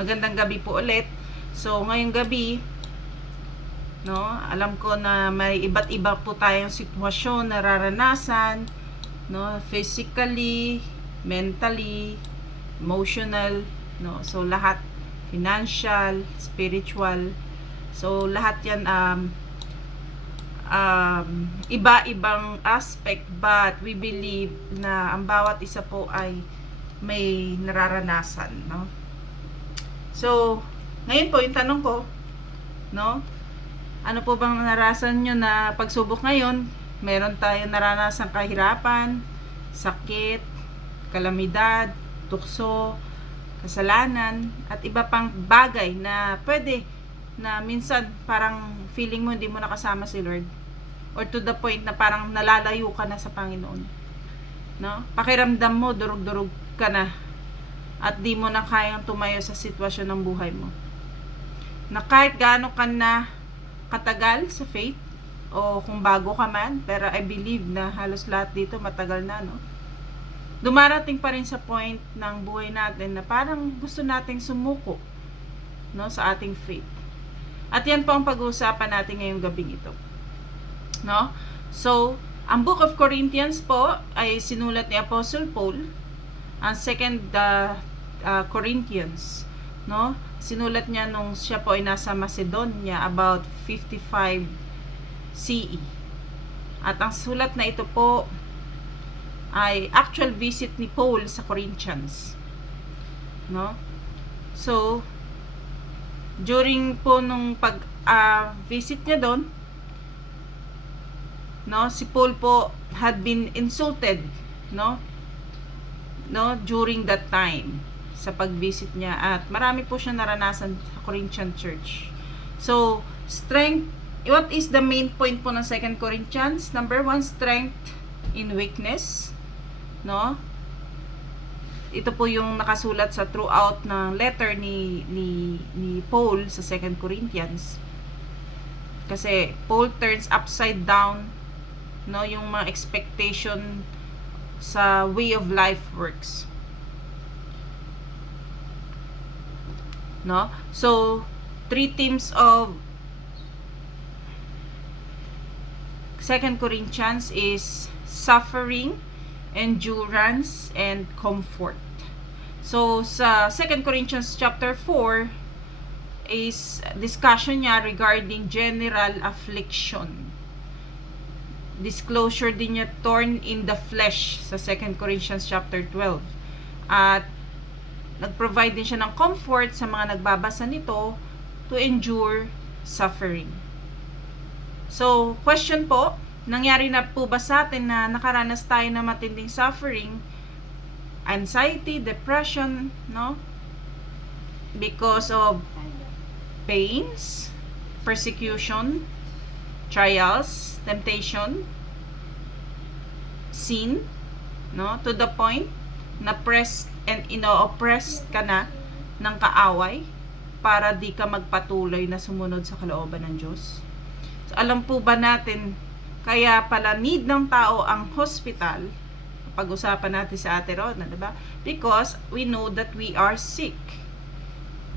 Magandang gabi po ulit. So, ngayong gabi, no, alam ko na may iba't iba po tayong sitwasyon nararanasan, no, physically, mentally, emotional, no. So, lahat, financial, spiritual. So, lahat 'yan iba-ibang aspect, but we believe na ang bawat isa po ay may nararanasan, no? So, ngayon po yung tanong ko, no? Ano po bang naranasan nyo na pagsubok ngayon? Meron tayong naranasan kahirapan, sakit, kalamidad, tukso, kasalanan, at iba pang bagay na pwede na minsan parang feeling mo hindi mo nakasama si Lord, or to the point na parang nalalayo ka na sa Panginoon, no? Pakiramdam mo durug-durug ka na at di mo na kayang tumayo sa sitwasyon ng buhay mo, na kahit gaano ka na katagal sa faith, o kung bago ka man, pero I believe na halos lahat dito matagal na, no? Dumarating pa rin sa point ng buhay natin na parang gusto nating sumuko, no, sa ating faith. At yan po ang pag-uusapan natin ngayong gabing ito, no? So, ang Book of Corinthians po ay sinulat ni Apostle Paul. Ang 2 Corinthians, no? Sinulat niya nung siya po ay nasa Macedonia about 55 CE. At ang sulat na ito po ay actual visit ni Paul sa Corinthians, no? So, during po nung visit niya doon, no, si Paul po had been insulted, no, during that time sa pag-visit niya, at marami po siya naranasan sa Corinthian church. So, strength, what is the main point po ng 2 Corinthians? Number 1, strength in weakness, no? Ito po yung nakasulat sa throughout ng letter ni Paul sa 2 Corinthians. Kasi Paul turns upside down, no, yung mga expectation sa way of life works, no? So, 3 themes of 2 Corinthians is suffering, endurance, and comfort. So, sa 2 Corinthians chapter 4 is discussion niya regarding general affliction. Disclosure din niya thorn in the flesh sa 2 Corinthians chapter 12. At nag-provide din siya ng comfort sa mga nagbabasa nito to endure suffering. So, question po, nangyari na po ba sa atin na nakaranas tayo ng matinding suffering, anxiety, depression, no? Because of pains, persecution, trials, temptation, sin, no? To the point na pressed and ino-oppressed ka na ng kaaway para di ka magpatuloy na sumunod sa kalooban ng Diyos. So, alam po ba natin, kaya pala need ng tao ang hospital? Pag-usapan natin sa Ate Rona, diba? Because we know that we are sick.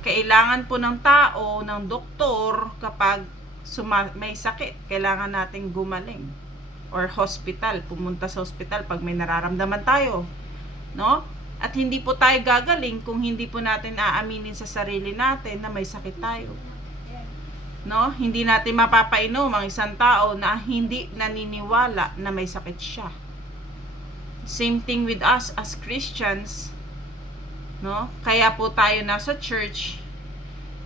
Kailangan po ng tao, ng doktor, kapag may sakit, kailangan nating gumaling, or hospital, pumunta sa hospital pag may nararamdaman tayo, no? At hindi po tayo gagaling kung hindi po natin aaminin sa sarili natin na may sakit tayo, no? Hindi natin mapapainom ang isang tao na hindi naniniwala na may sakit siya. Same thing with us as Christians, no? Kaya po tayo nasa church,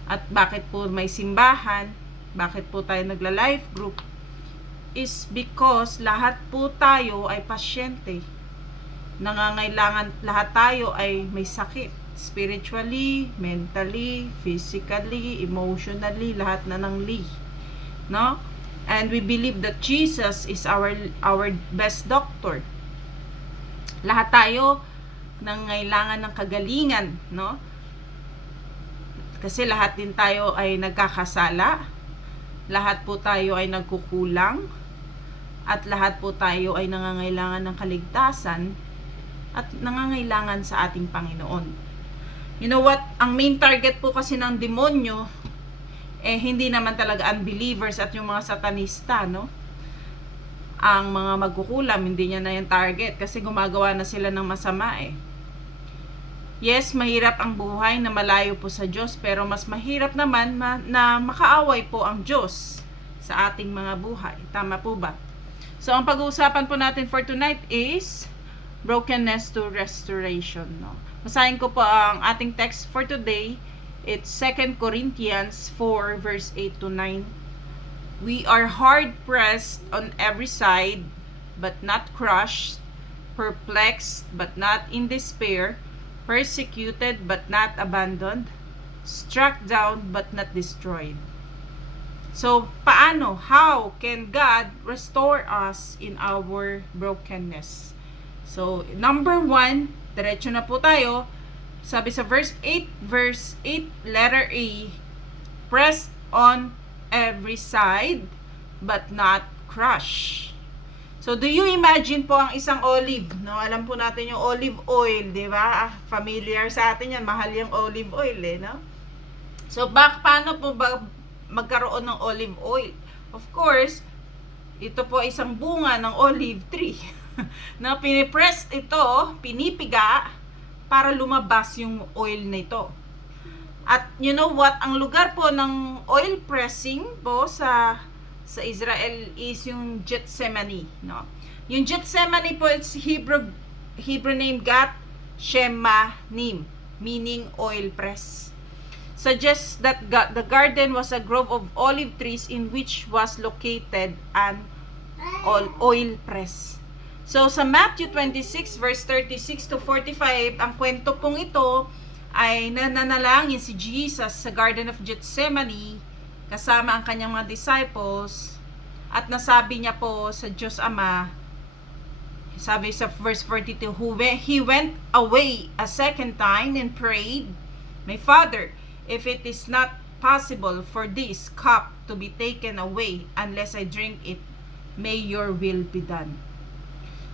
at bakit po may simbahan, bakit po tayo nagla-life group, is because lahat po tayo ay pasyente. Nangangailangan, lahat tayo ay may sakit. Spiritually, mentally, physically, emotionally, lahat na ng no? And we believe that Jesus is our best doctor. Lahat tayo nangangailangan ng kagalingan, no? Kasi lahat din tayo ay nagkakasala. Lahat po tayo ay nagkukulang, at lahat po tayo ay nangangailangan ng kaligtasan at nangangailangan sa ating Panginoon. You know what? Ang main target po kasi ng demonyo, hindi naman talaga unbelievers at yung mga satanista, no? Ang mga magkukulam, hindi niya na yung target kasi gumagawa na sila ng masama Yes, mahirap ang buhay na malayo po sa Diyos, pero mas mahirap naman na makaaway po ang Diyos sa ating mga buhay. Tama po ba? So, ang pag-uusapan po natin for tonight is brokenness to restoration. No? Basahin ko po ang ating text for today. It's 2 Corinthians 4 verse 8 to 9. We are hard pressed on every side, but not crushed, perplexed, but not in despair, persecuted, but not abandoned, struck down, but not destroyed. So, paano? How can God restore us in our brokenness? So, number 1, diretso na po tayo. Sabi sa verse 8, letter A, pressed on every side, but not crush. So, do you imagine po ang isang olive? No? Alam po natin yung olive oil, di ba? Familiar sa atin yan, mahal yung olive oil, no? So, paano po ba magkaroon ng olive oil? Of course, ito po isang bunga ng olive tree. Na pinipress ito, pinipiga, para lumabas yung oil nito. At you know what? Ang lugar po ng oil pressing po sa Israel is yung Gethsemane, no? Yung Gethsemane po, it's Hebrew name Gat Shemanim, meaning oil press. Suggests that the garden was a grove of olive trees in which was located an oil press. So sa Matthew 26 verse 36 to 45, ang kwento pong ito ay nananalangin si Jesus sa Garden of Gethsemane kasama ang kanyang mga disciples, at nasabi niya po sa Diyos Ama, sabi sa verse 42, He went away a second time and prayed, My Father, if it is not possible for this cup to be taken away unless I drink it, may your will be done.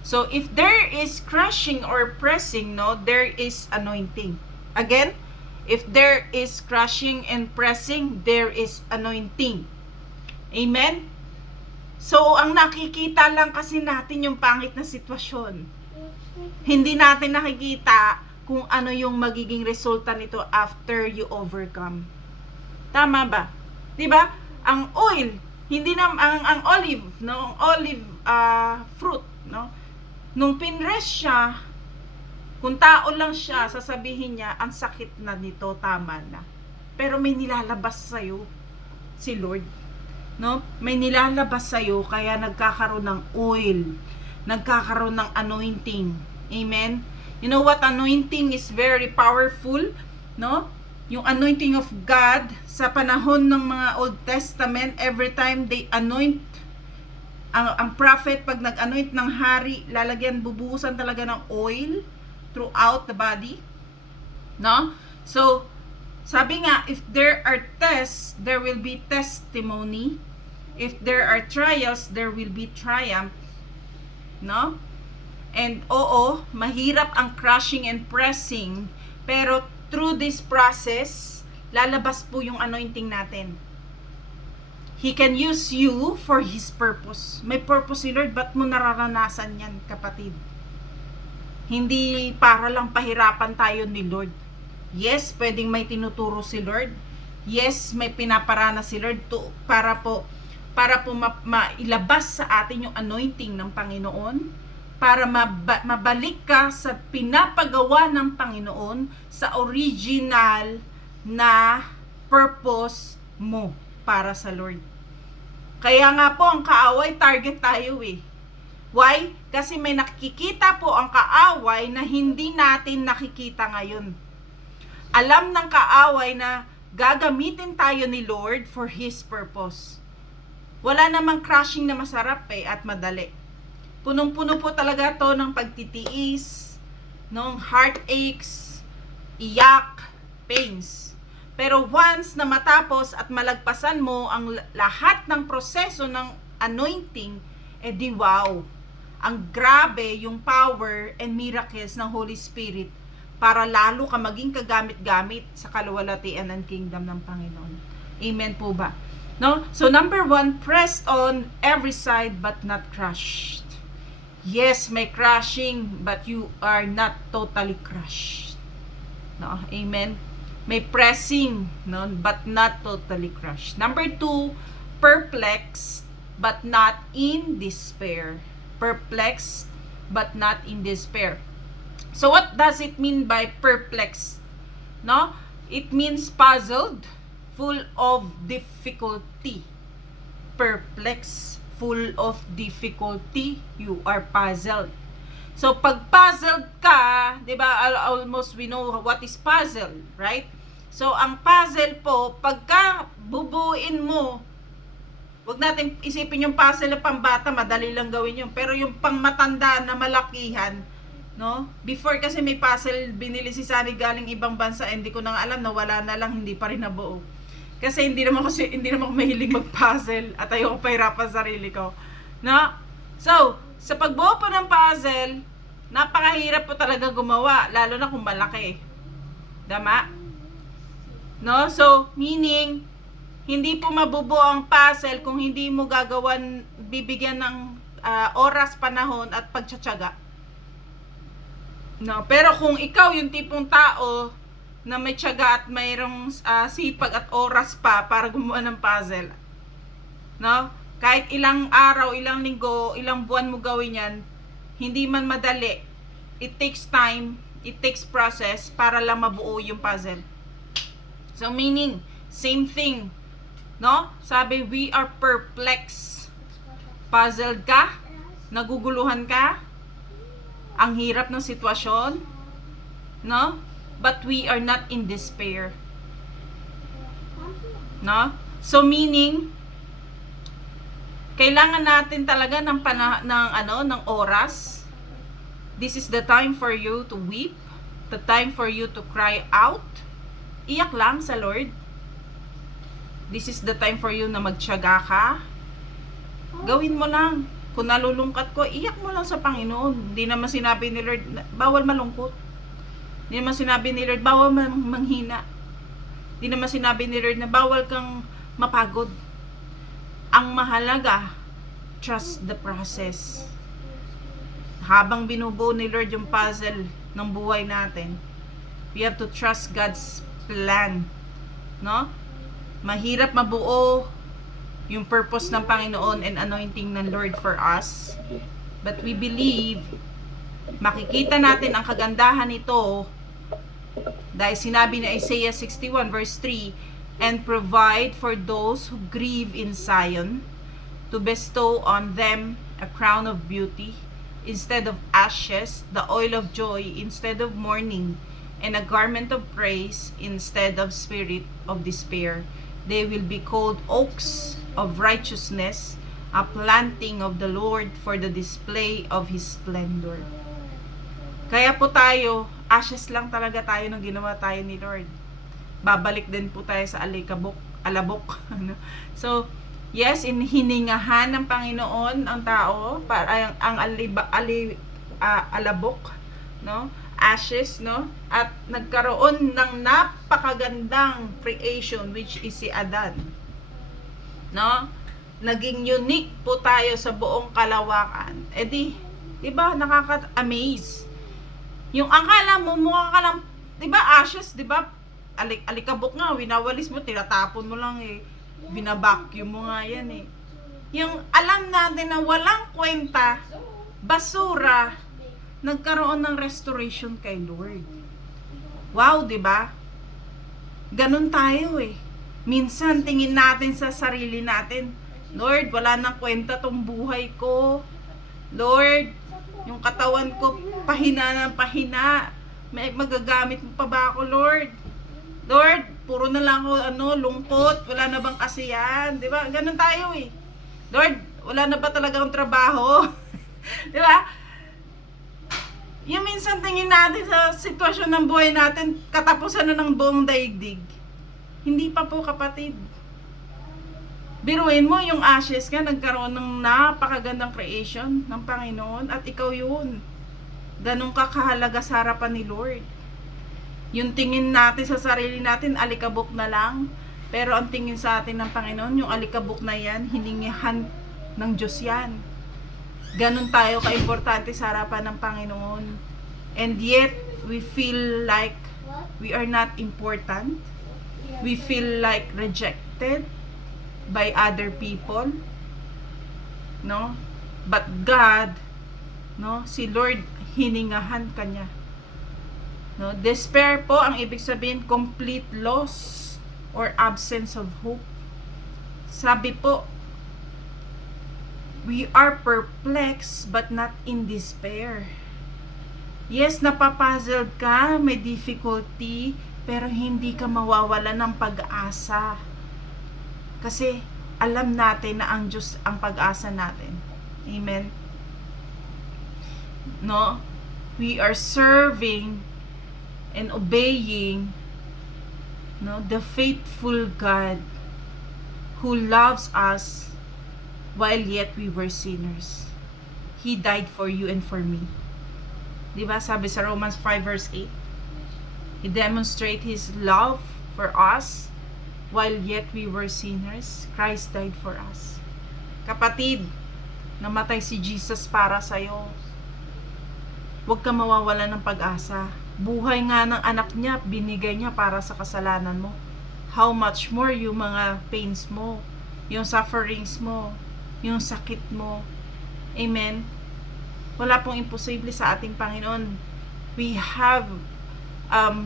So, if there is crushing or pressing, no, there is anointing. Again, if there is crushing and pressing, there is anointing. Amen? So, ang nakikita lang kasi natin yung pangit na sitwasyon. Hindi natin nakikita kung ano yung magiging resulta nito after you overcome. Tama ba? 'Di ba? Ang oil, hindi na ang olive, no, olive fruit, no. Nung pinrest siya, kung tao lang siya, sasabihin niya, ang sakit na nito, tama na. Pero may nilalabas sa'yo si Lord, no? May nilalabas sa'yo, kaya nagkakaroon ng oil, nagkakaroon ng anointing. Amen? You know what? Anointing is very powerful, no? Yung anointing of God, sa panahon ng mga Old Testament, every time they anoint, ang prophet, pag nag-anoint ng hari, lalagyan, bubuhusan talaga ng oil throughout the body, no? So, sabi nga, if there are tests, there will be testimony. If there are trials, there will be triumph, no? And oo, mahirap ang crushing and pressing, pero through this process, lalabas po yung anointing natin. He can use you for His purpose. May purpose si Lord, ba't mo nararanasan yan, kapatid? Hindi para lang pahirapan tayo ni Lord. Yes, pwedeng may tinuturo si Lord. Yes, may pinaparana si Lord para po mailabas sa atin yung anointing ng Panginoon, para mabalik ka sa pinapagawa ng Panginoon, sa original na purpose mo para sa Lord. Kaya nga po, ang kaaway, target tayo Why? Kasi may nakikita po ang kaaway na hindi natin nakikita ngayon. Alam ng kaaway na gagamitin tayo ni Lord for His purpose. Wala namang crushing na masarap at madali. Punong-puno po talaga to ng pagtitiis, ng heartaches, iyak, pains. Pero once na matapos at malagpasan mo ang lahat ng proseso ng anointing, di wow, ang grabe yung power and miracles ng Holy Spirit para lalo ka maging kagamit-gamit sa kaluwalhatian ng kingdom ng Panginoon. Amen po ba? No? So number 1, pressed on every side but not crushed. Yes, may crushing, but you are not totally crushed. No? Amen. May pressing, no, but not totally crushed. Number 2, perplexed but not in despair. Perplexed but not in despair. So what does it mean by perplexed? No? It means puzzled, full of difficulty. Perplexed, full of difficulty, you are puzzled. So pag puzzled ka, 'di ba? Almost we know what is puzzle, right? So ang puzzle po, pagka bubuin mo, wag natin isipin yung puzzle na pambata, madali lang gawin yun. Pero yung pangmatanda na malakihan, no? Before kasi may puzzle binili si Sunny galing ibang bansa, hindi ko na alam, nawala na lang, hindi pa rin nabuo. Kasi hindi naman ako mahilig mag-puzzle at ayoko pahirapan sarili ko. No? So, sa pagbuo po ng puzzle, napakahirap po talaga gumawa, lalo na kung malaki. Tama? No? So, meaning, hindi po mabubuo ang puzzle kung hindi mo gagawan, bibigyan ng oras, panahon, at pagtsatsaga. No? Pero kung ikaw yung tipong tao na may tiyaga at mayroong sipag at oras pa para gumawa ng puzzle, no? Kahit ilang araw, ilang linggo, ilang buwan mo gawin yan, hindi man madali. It takes time, it takes process para lang mabuo yung puzzle. So meaning, same thing, no? Sabi, we are perplexed. Puzzled ka? Naguguluhan ka? Ang hirap ng sitwasyon? No? But we are not in despair. No? So meaning, kailangan natin talaga ng oras. This is the time for you to weep, the time for you to cry out. Iyak lang sa Lord. This is the time for you na magtiyaga ka. Gawin mo lang. Kung nalulungkat ko, iyak mo lang sa Panginoon. Hindi naman sinabi ni Lord, bawal malungkot. Hindi naman sinabi ni Lord, bawal manghina. Hindi naman sinabi ni Lord na bawal kang mapagod. Ang mahalaga, trust the process. Habang binubuo ni Lord yung puzzle ng buhay natin, we have to trust God's plan. No? Mahirap mabuo yung purpose ng Panginoon and anointing ng Lord for us. But we believe, makikita natin ang kagandahan nito dahil sinabi ni Isaiah 61 verse 3, and provide for those who grieve in Zion, to bestow on them a crown of beauty instead of ashes, the oil of joy instead of mourning, and a garment of praise instead of spirit of despair. They will be called oaks of righteousness, a planting of the Lord for the display of His splendor. Kaya po tayo, ashes lang talaga tayo nung ginawa tayo ni Lord. Babalik din po tayo sa alabok. So, yes, hiningahan ng Panginoon ang tao, para ang alabok, no? Ashes, no? At nagkaroon ng napakagandang creation, which is si Adan. No? Naging unique po tayo sa buong kalawakan. Eh di ba, nakaka-amaze. Yung akala mo, mukha ka lang, di ba, ashes, di ba, alikabok nga, winawalis mo, tinatapon mo lang eh, binabacuum mo nga yan eh. Yung alam natin na walang kwenta, basura, nagkaroon ng restoration kay Lord. Wow, di ba? Ganun tayo eh. Minsan tingin natin sa sarili natin, Lord, wala nang kwenta tong buhay ko. Lord, yung katawan ko pahina ng pahina. May magagamit mo pa ba ako, Lord? Lord, puro na lang ako lungkot, wala na bang kasiyahan, 'di ba? Ganun tayo eh. Lord, wala na ba talaga akong trabaho? 'Di ba? Yung minsan tingin natin sa sitwasyon ng buhay natin, katapusan na ng buong daigdig. Hindi pa po, kapatid. Biruin mo yung ashes ka, nagkaroon ng napakagandang creation ng Panginoon at ikaw yun. Ganun ka kahalaga sa harapan ni Lord. Yung tingin natin sa sarili natin, alikabok na lang. Pero ang tingin sa atin ng Panginoon, yung alikabok na yan, hiningihan ng Diyos yan. Ganon tayo kaimportante sa harapan ng Panginoon. And yet, we feel like we are not important. We feel like rejected by other people. No? But God, no, si Lord, hiningahan kanya. No, despair po ang ibig sabihin complete loss or absence of hope. Sabi po, we are perplexed but not in despair. Yes, napapuzzled ka, may difficulty, pero hindi ka mawawala ng pag-asa. Kasi alam natin na ang Diyos ang pag-asa natin. Amen. No? We are serving and obeying, no, the faithful God who loves us while yet we were sinners. He died for you and for me. Diba? Sabi sa Romans 5 verse 8. He demonstrated His love for us while yet we were sinners. Christ died for us. Kapatid, namatay si Jesus para sa'yo. Huwag ka mawawala ng pag-asa. Buhay nga ng anak niya, binigay niya para sa kasalanan mo. How much more yung mga pains mo, yung sufferings mo, yung sakit mo. Amen? Wala pong imposible sa ating Panginoon. We have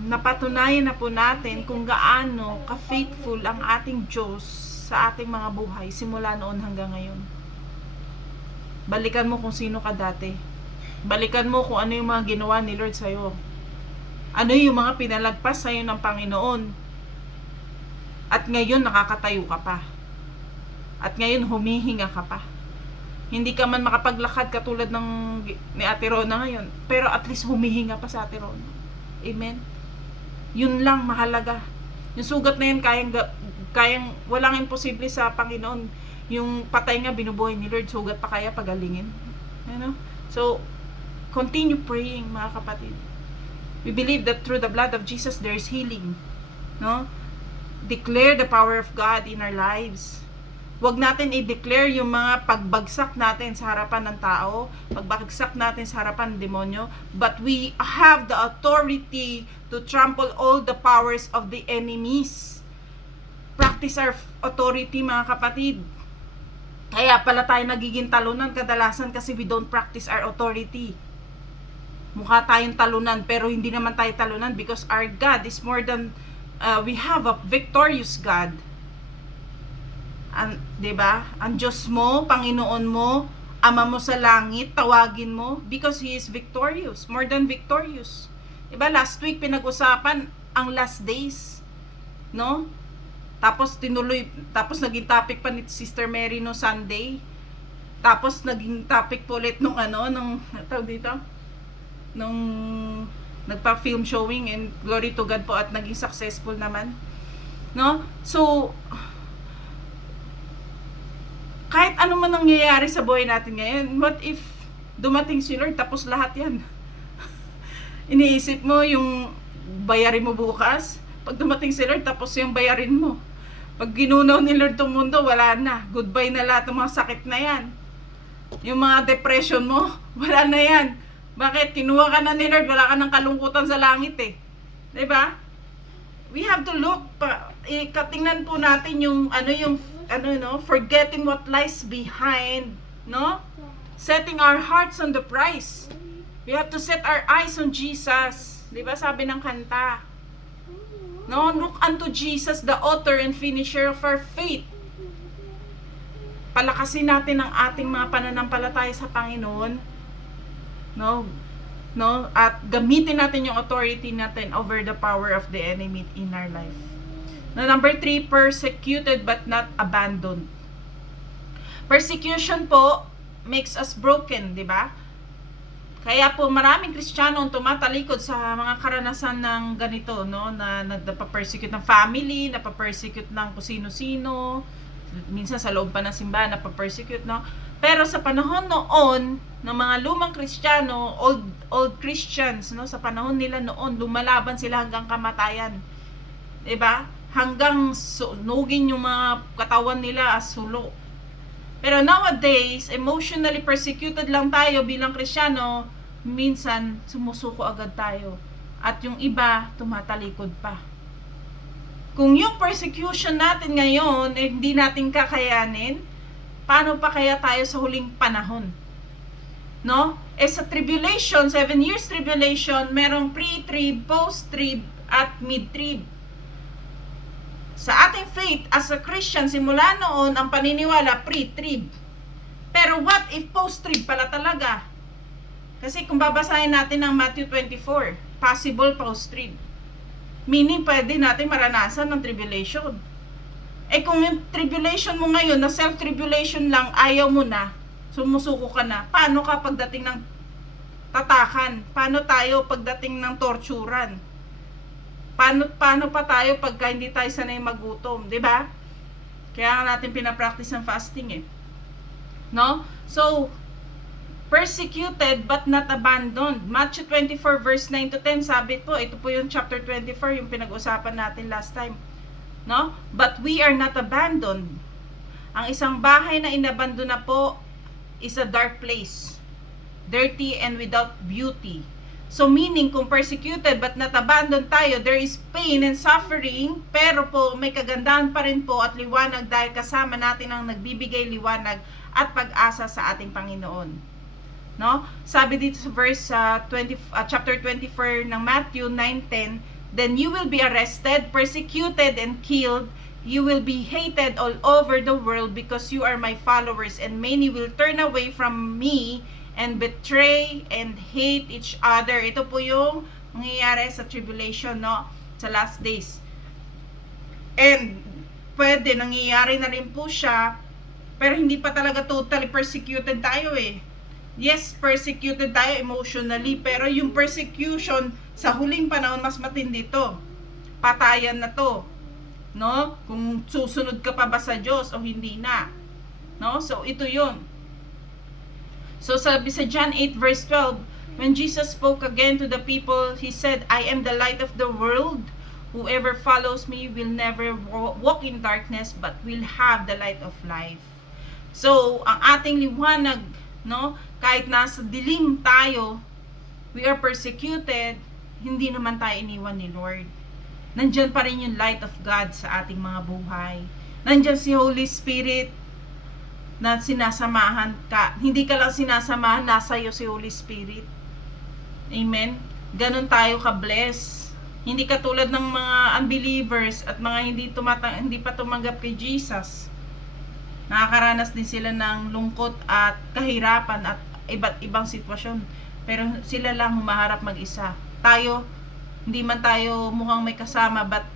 napatunayan na po natin kung gaano ka-faithful ang ating Diyos sa ating mga buhay simula noon hanggang ngayon. Balikan mo kung sino ka dati. Balikan mo kung ano yung mga ginawa ni Lord sa'yo. Ano yung mga pinalagpas sa'yo ng Panginoon. At ngayon nakakatayo ka pa. At ngayon humihinga ka pa. Hindi ka man makapaglakad katulad ng ni Ate Rona ngayon. Pero at least humihinga pa sa Ate Rona. Amen. Yun lang mahalaga. Yung sugat na yan kayang walang imposible sa Panginoon. Yung patay nga binubuhay ni Lord, sugat pa kaya pagalingin. You know? So, continue praying mga kapatid. We believe that through the blood of Jesus there is healing. No? Declare the power of God in our lives. Huwag natin i-declare yung mga pagbagsak natin sa harapan ng tao, pagbagsak natin sa harapan ng demonyo, but we have the authority to trample all the powers of the enemies. Practice our authority mga kapatid. Kaya pala tayo nagiging talunan kadalasan kasi we don't practice our authority. Mukha tayong talunan pero hindi naman tayo talunan because our God is more than we have a victorious God. Diba? Ang Diyos mo, Panginoon mo, Ama mo sa langit, tawagin mo because He is victorious, more than victorious. Diba? Last week pinag-usapan ang last days. No? Tapos naging topic pa ni Sister Mary no Sunday. Tapos naging topic po ulit nung tawag dito? Nung nagpa-film showing, and glory to God po at naging successful naman. No? So, kahit ano man nangyayari sa buhay natin ngayon, what if dumating si Lord tapos lahat yan? Iniisip mo yung bayarin mo bukas? Pag dumating si Lord tapos yung bayarin mo. Pag ginunaw ni Lord itong mundo, wala na. Goodbye na lahat ng mga sakit na yan. Yung mga depression mo, wala na yan. Bakit? Kinuha ka na ni Lord, wala ka ng kalungkutan sa langit eh. Diba? We have to look, tingnan po natin yung, forgetting what lies behind, no? Setting our hearts on the prize. We have to set our eyes on Jesus. Diba? Sabi ng kanta. No, look unto Jesus, the author and finisher of our faith. Palakasin natin ang ating mga pananampalataya sa Panginoon. No, at gamitin natin yung authority natin over the power of the enemy in our life. Now, number 3, persecuted but not abandoned. Persecution po makes us broken, di ba? Kaya po maraming Kristiyano ang tumatalikod sa mga karanasan ng ganito, no? Na napapersecute ng family, napapersecute ng kung sino-sino, Minsan sa loob pa ng simbahan na-persecute, no? Pero sa panahon noon ng mga lumang Kristiyano, old Christians, no, sa panahon nila noon, lumalaban sila hanggang kamatayan. 'Di ba? Hanggang sunugin yung mga katawan nila as sulo. Pero nowadays, emotionally persecuted lang tayo bilang Kristiyano, minsan sumusuko agad tayo. At yung iba, tumatalikod pa. Kung yung persecution natin ngayon, hindi natin kakayanin, paano pa kaya tayo sa huling panahon? No? Sa tribulation, 7 years tribulation, merong pre-trib, post-trib, at mid-trib. Sa ating faith, as a Christian, simula noon, ang paniniwala, pre-trib. Pero what if post-trib pala talaga? Kasi kung babasahin natin ang Matthew 24, possible post-trib. Meaning, pwede natin maranasan ng tribulation. Kung yung tribulation mo ngayon, na self-tribulation lang, ayaw mo na, sumusuko ka na, paano ka pagdating ng tatakan? Paano tayo pagdating ng torturan? Paano pa tayo pagka hindi tayo sanay magutom, 'di ba? Kaya natin pinapractice ang fasting No? So, persecuted but not abandoned. Matthew 24 verse 9 to 10, sabi po, ito po yung chapter 24, yung pinag-usapan natin last time. No? But we are not abandoned. Ang isang bahay na inabandon na po is a dark place, dirty and without beauty. So meaning, kung persecuted but not abandoned tayo, there is pain and suffering, pero po may kagandahan pa rin po at liwanag dahil kasama natin ang nagbibigay liwanag at pag-asa sa ating Panginoon. No? Sabi dito sa verse chapter 24 ng Matthew 9:10, then you will be arrested, persecuted, and killed. You will be hated all over the world because you are my followers, and many will turn away from me and betray and hate each other. Ito po yung mangyayari sa tribulation, no? Sa last days. And pwede, nangyayari na rin po siya, pero hindi pa talaga totally persecuted tayo Yes, persecuted tayo emotionally, pero yung persecution sa huling panahon mas matindi to. Patayan na to. No? Kung susunod ka pa ba sa Diyos o hindi na. No? So ito 'yun. So sabi sa John 8 verse 12, when Jesus spoke again to the people, he said, I am the light of the world. Whoever follows me will never walk in darkness but will have the light of life. So, ang ating liwanag, no, kahit nasa dilim tayo, we are persecuted, hindi naman tayo iniwan ni Lord. Nandyan pa rin yung light of God sa ating mga buhay. Nandyan si Holy Spirit na sinasamahan ka. Hindi ka lang sinasamahan, nasa iyo si Holy Spirit. Amen? Ganon tayo ka-bless. Hindi katulad ng mga unbelievers at mga hindi pa tumanggap kay Jesus. Nakakaranas din sila ng lungkot at kahirapan at iba't ibang sitwasyon. Pero sila lang humaharap mag-isa. Tayo, hindi man tayo mukhang may kasama, but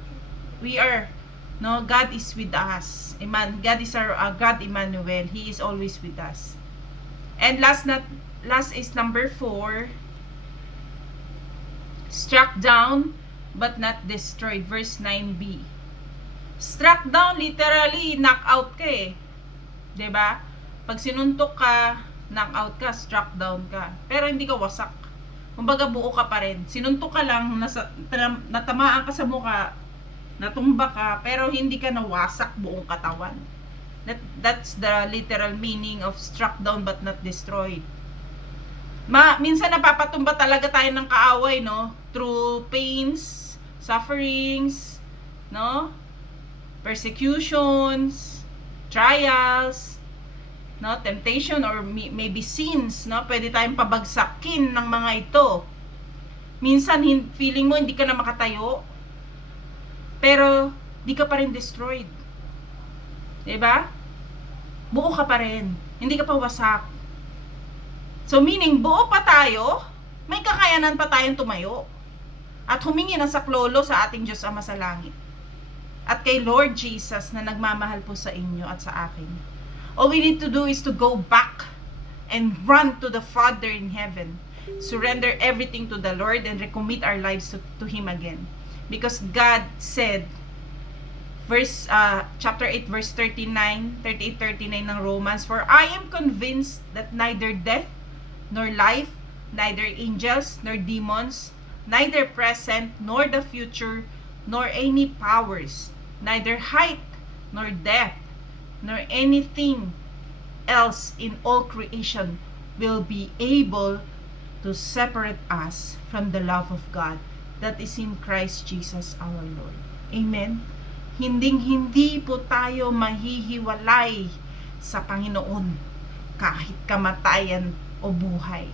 we are, no, God is with us. Amen. God is our God Emmanuel. He is always with us. And last is number 4. Struck down but not destroyed. Verse 9b. Struck down, literally, knock out ka 'Diba? Pag sinuntok ka, knock out ka, struck down ka. Pero hindi ka wasak. Kumbaga buo ka pa rin. Sinuntok ka lang, natamaan ka sa mukha, natumba ka, pero hindi ka nawasak buong katawan. That's the literal meaning of struck down but not destroyed. Minsan napapatumba talaga tayo ng kaaway, no? Through pains, sufferings, no? Persecutions, trials, no, temptation, or maybe sins, no? Pwede tayong pabagsakin ng mga ito. Minsan feeling mo hindi ka na makatayo, pero di ka pa rin destroyed. 'Di ba? Buo ka pa rin. Hindi ka pa wasak. So meaning buo pa tayo, may kakayanan pa tayong tumayo at humingi ng saklolo sa ating Diyos Ama sa langit. At kay Lord Jesus na nagmamahal po sa inyo at sa akin. All we need to do is to go back and run to the Father in heaven. Surrender everything to the Lord and recommit our lives to Him again. Because God said, chapter 8 verse 38-39 ng Romans, "For I am convinced that neither death nor life, neither angels nor demons, neither present nor the future, nor any powers, neither height nor depth, nor anything else in all creation will be able to separate us from the love of God that is in Christ Jesus our Lord." Amen. Hinding-hindi po tayo mahihiwalay sa Panginoon kahit kamatayan o buhay.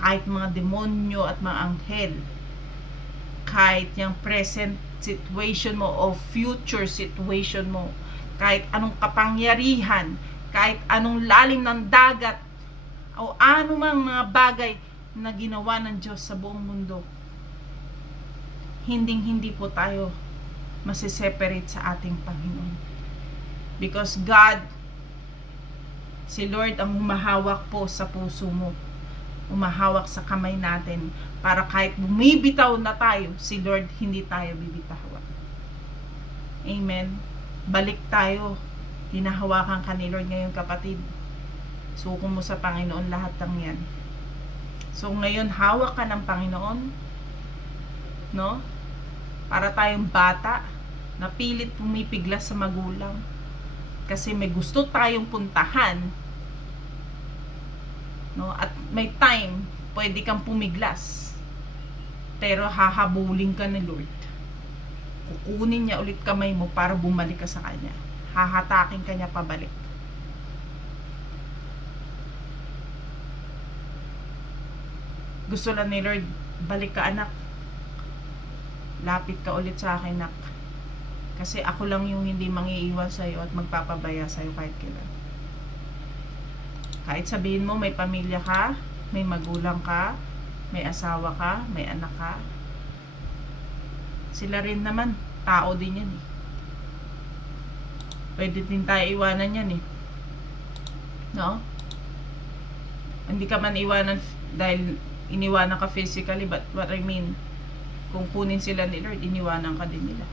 Kahit mga demonyo at mga anghel. Kahit yung present situation mo o future situation mo. Kahit anong kapangyarihan, kahit anong lalim ng dagat, o anumang mga bagay na ginawa ng Diyos sa buong mundo. Hinding-hindi po tayo masiseparate sa ating Panginoon. Because God, si Lord ang humahawak po sa puso mo. Humahawak sa kamay natin para kahit bumibitaw na tayo, si Lord hindi tayo bibitawin. Amen. Balik tayo. Hinahawakan ka ni Lord ngayon, kapatid. Suko mo sa Panginoon lahat ng yan. So ngayon, hawak ka ng Panginoon. No? Para tayong bata na pilit pumipigla sa magulang kasi may gusto tayong puntahan, no? At may time pwede kang pumiglas, pero hahabulin ka ni Lord. Kukunin niya ulit kamay mo para bumalik ka sa Kanya. Hahatakin ka niya pabalik. Gusto lang ni Lord, balik ka anak. Lapit ka ulit sa akin, nak. Kasi ako lang yung hindi mangiiwan sa'yo at magpapabaya sa'yo kahit kailan. Kahit sabihin mo may pamilya ka, may magulang ka, may asawa ka, may anak ka. Sila rin naman, tao din yan eh. Pwede din tayo iwanan yan eh. No? Hindi ka man iwanan dahil iniwanan ka physically, but what I mean, kung kunin sila ni Lord, iniwanan ka din nila.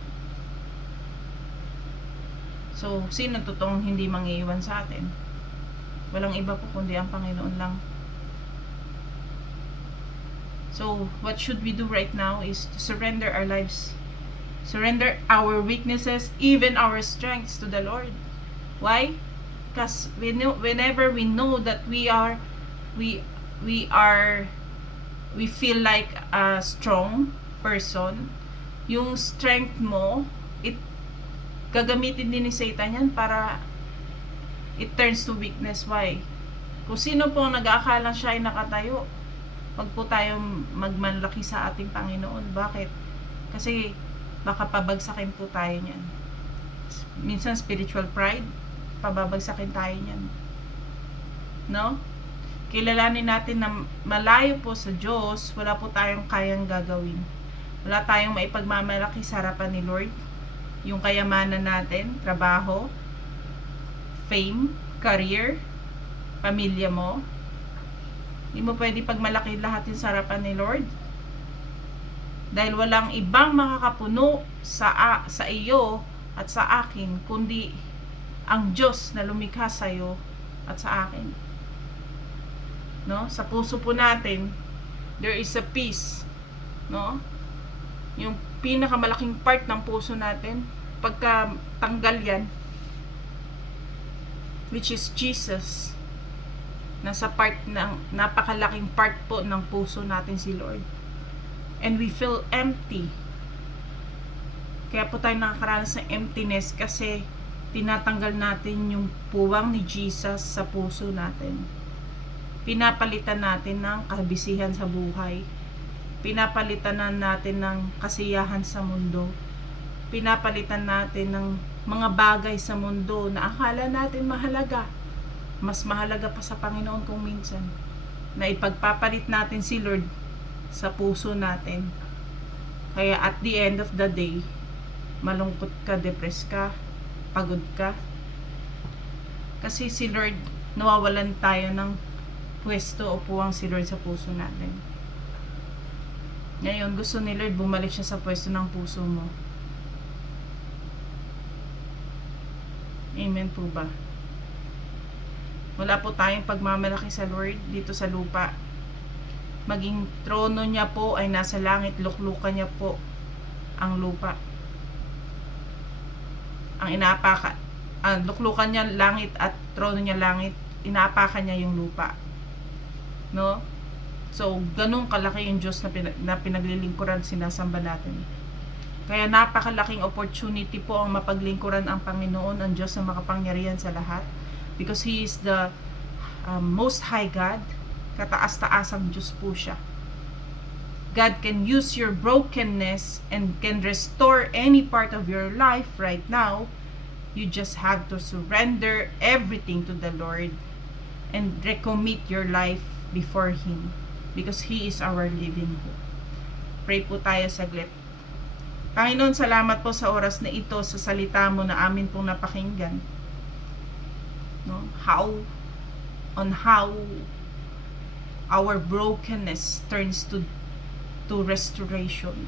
So, sino totoong hindi mangiiwan sa atin? Walang iba po kundi ang Panginoon lang. So, what should we do right now is to surrender our lives. Surrender our weaknesses, even our strengths to the Lord. Why? Because whenever we know that we feel like a strong person, yung strength mo, gagamitin din ni Satan yan para it turns to weakness. Why? Kung sino po nag-aakala siya ay nakatayo, wag po tayong magmanlaki sa ating Panginoon. Bakit? Kasi baka pabagsakin po tayo niyan. Minsan spiritual pride, pababagsakin tayo niyan. No? Kilalanin natin na malayo po sa Diyos, wala po tayong kayang gagawin. Wala tayong maipagmamalaki sa harapan ni Lord. Yung kayamanan natin, trabaho, fame, career, pamilya mo. Hindi mo pwede pagmalaki lahat yung sa harapan ni Lord. Dahil walang ibang makakapuno sa iyo at sa akin, kundi ang Diyos na lumikha sa iyo at sa akin. No? Sa puso po natin, there is a peace. No? Yung pinakamalaking part ng puso natin, pagka tanggal yan, which is Jesus, nasa part ng napakalaking part po ng puso natin si Lord, and we feel empty. Kaya po tayo nakakaranas ng emptiness kasi tinatanggal natin yung puwang ni Jesus sa puso natin. Pinapalitan natin ng kabisihan sa buhay. Pinapalitan natin ng kasiyahan sa mundo. Pinapalitan natin ng mga bagay sa mundo na akala natin mahalaga. Mas mahalaga pa sa Panginoon kung minsan. Na ipagpapalit natin si Lord sa puso natin. Kaya at the end of the day, malungkot ka, depressed ka, pagod ka. Kasi si Lord, nawawalan tayo ng pwesto o puwang si Lord sa puso natin. Ngayon, gusto ni Lord bumalik siya sa pwesto ng puso mo. Amen po ba? Wala po tayong pagmamalaki sa Lord dito sa lupa. Maging trono niya po ay nasa langit, luklukan niya po ang lupa. Ang luklukan niya langit at trono niya langit, inaapakan niya yung lupa. No? So, ganun kalaki yung Diyos na pinaglilingkuran, sinasamba natin. Kaya napakalaking opportunity po ang mapaglingkuran ang Panginoon, ang Diyos na makapangyarihan sa lahat. Because He is the Most High God. Kataas-taasang Diyos po siya. God can use your brokenness and can restore any part of your life right now. You just have to surrender everything to the Lord and recommit your life before Him because He is our living hope. Pray po tayo saglit. Panginoon, salamat po sa oras na ito, sa salita mo na amin pong napakinggan. No? How our brokenness turns to restoration.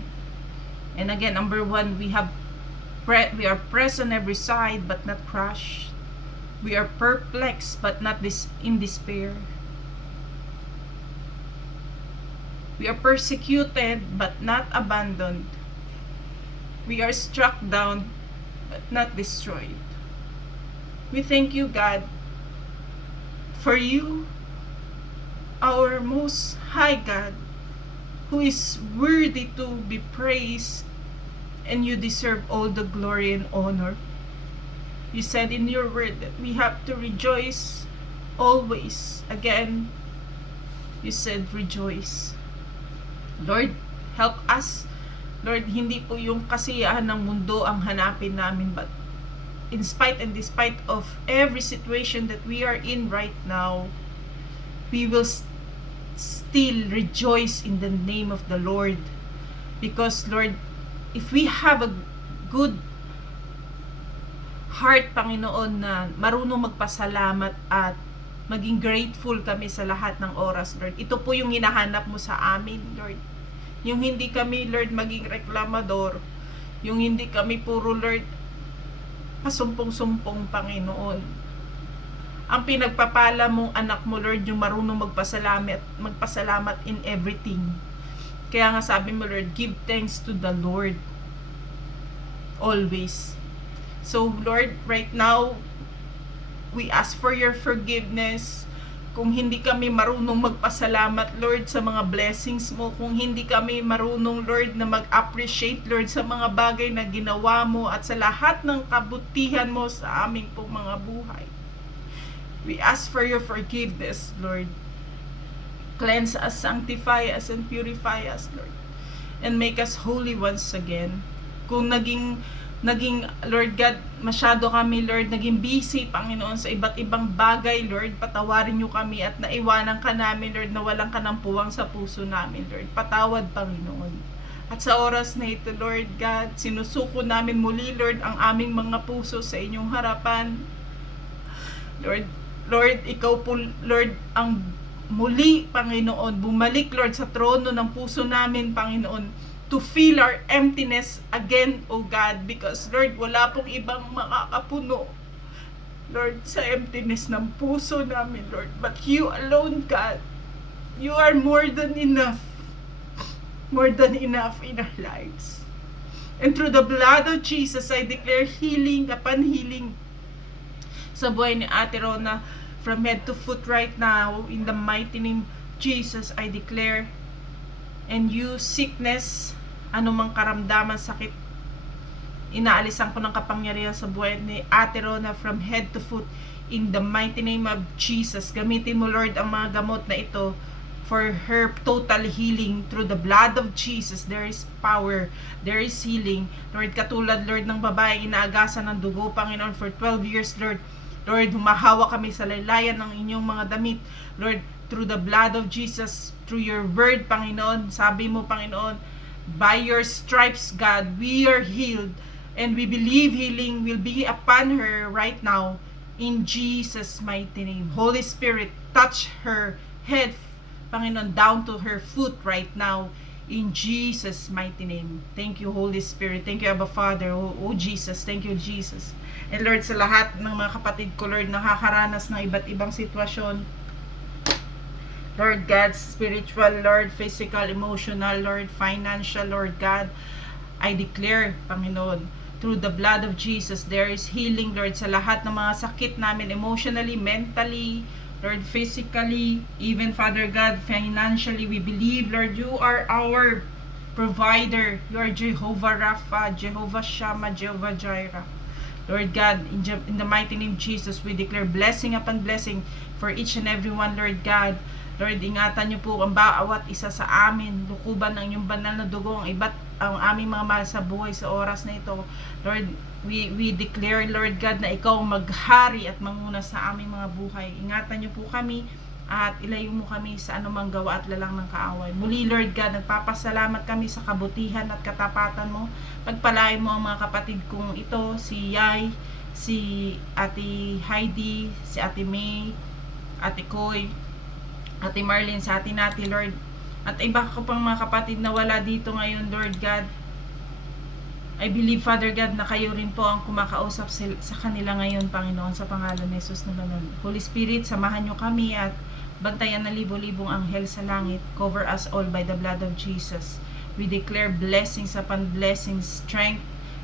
And again, number one, we are pressed on every side but not crushed. We are perplexed but not in despair. We are persecuted but not abandoned. We are struck down but not destroyed. We thank you, God, for you, our Most High God, who is worthy to be praised, and you deserve all the glory and honor. You said in your word that we have to rejoice always. Again, you said rejoice. Lord, help us. Lord, hindi po yung kasiyahan ng mundo ang hanapin namin, but in spite and despite of every situation that we are in right now, we will still rejoice in the name of the Lord. Because, Lord, if we have a good heart, Panginoon, na marunong magpasalamat at maging grateful kami sa lahat ng oras, Lord, ito po yung hinahanap mo sa amin, Lord. Yung hindi kami, Lord, maging reklamador. Yung hindi kami puro, Lord, pasumpong-sumpong, Panginoon. Ang pinagpapala mong anak mo, Lord, yung marunong magpasalamat in everything. Kaya nga sabi mo, Lord, give thanks to the Lord always. So, Lord, right now, we ask for your forgiveness. Kung hindi kami marunong magpasalamat, Lord, sa mga blessings mo, kung hindi kami marunong, Lord, na mag-appreciate, Lord, sa mga bagay na ginawa mo at sa lahat ng kabutihan mo sa aming pong mga buhay. We ask for your forgiveness, Lord. Cleanse us, sanctify us, and purify us, Lord. And make us holy once again. Kung naging Lord God, masyado kami, Lord, naging busy, Panginoon, sa iba't ibang bagay, Lord, patawarin niyo kami at naiwanan ka namin, Lord, na walang ka ng puwang sa puso namin, Lord. Patawad, Panginoon. At sa oras na ito, Lord God, sinusuko namin muli, Lord, ang aming mga puso sa inyong harapan. Lord, ikaw po, Lord, ang muli, Panginoon, bumalik, Lord, sa trono ng puso namin, Panginoon, to fill our emptiness again, O God, because, Lord, wala pong ibang makakapuno, Lord, sa emptiness ng puso namin, Lord, but you alone, God. You are more than enough in our lives. And through the blood of Jesus, I declare healing upon healing sa buhay ni Ate Rona, from head to foot right now, in the mighty name of Jesus, I declare. And you, sickness, anumang karamdaman, sakit, inaalisan ko ng kapangyarihan sa buhay ni Ate Rona from head to foot, in the mighty name of Jesus. Gamitin mo, Lord, ang mga gamot na ito for her total healing through the blood of Jesus. There is power, there is healing, Lord. Katulad, Lord, ng babae inaagasan ng dugo, Panginoon, for 12 years, Lord. Lord, humahawa kami sa laylayan ng inyong mga damit, Lord, through the blood of Jesus, through your word, Panginoon. Sabi mo, Panginoon, by your stripes, God, we are healed, and we believe healing will be upon her right now, in Jesus' mighty name. Holy Spirit, touch her head, Panginoon, down to her foot right now, in Jesus' mighty name. Thank you, Holy Spirit. Thank you, Abba Father. Oh Jesus, thank you, Jesus. And Lord, sa lahat ng mga kapatid ko, Lord, nakakaranas ng iba't ibang sitwasyon, Lord God, spiritual, Lord, physical, emotional, Lord, financial, Lord God, I declare, Panginoon, through the blood of Jesus, there is healing, Lord, sa lahat ng mga sakit namin, emotionally, mentally, Lord, physically, even, Father God, financially. We believe, Lord, you are our provider. You are Jehovah Rapha, Jehovah Shammah, Jehovah Jireh. Lord God, in the mighty name of Jesus, we declare blessing upon blessing for each and every one, Lord God. Lord, ingatan niyo po ang bawat isa sa amin, lukuban ng inyong banal na dugo, ang aming mga mahal sa buhay sa oras na ito. Lord, we declare, Lord God, na ikaw maghari at manguna sa aming mga buhay. Ingatan niyo po kami at ilayo mo kami sa anumang gawa at lalang ng kaaway. Muli, Lord God, nagpapasalamat kami sa kabutihan at katapatan mo. Pagpalain mo ang mga kapatid kong ito, si Yay, si Ate Heidi, si Ate May, Ate Koy, Ate Marlene, sa atin natin, Lord. At iba ko pang mga kapatid na wala dito ngayon, Lord God. I believe, Father God, na kayo rin po ang kumakausap sa kanila ngayon, Panginoon, sa pangalan ni Jesus na banal. Holy Spirit, samahan nyo kami at bantayan na libo-libong anghel sa langit. Cover us all by the blood of Jesus. We declare blessings upon blessings,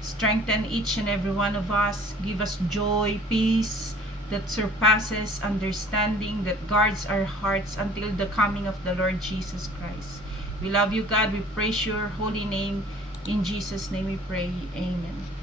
strengthen each and every one of us. Give us joy, peace, that surpasses understanding, that guards our hearts until the coming of the Lord Jesus Christ. We love you, God. We praise your holy name. In Jesus' name we pray. Amen.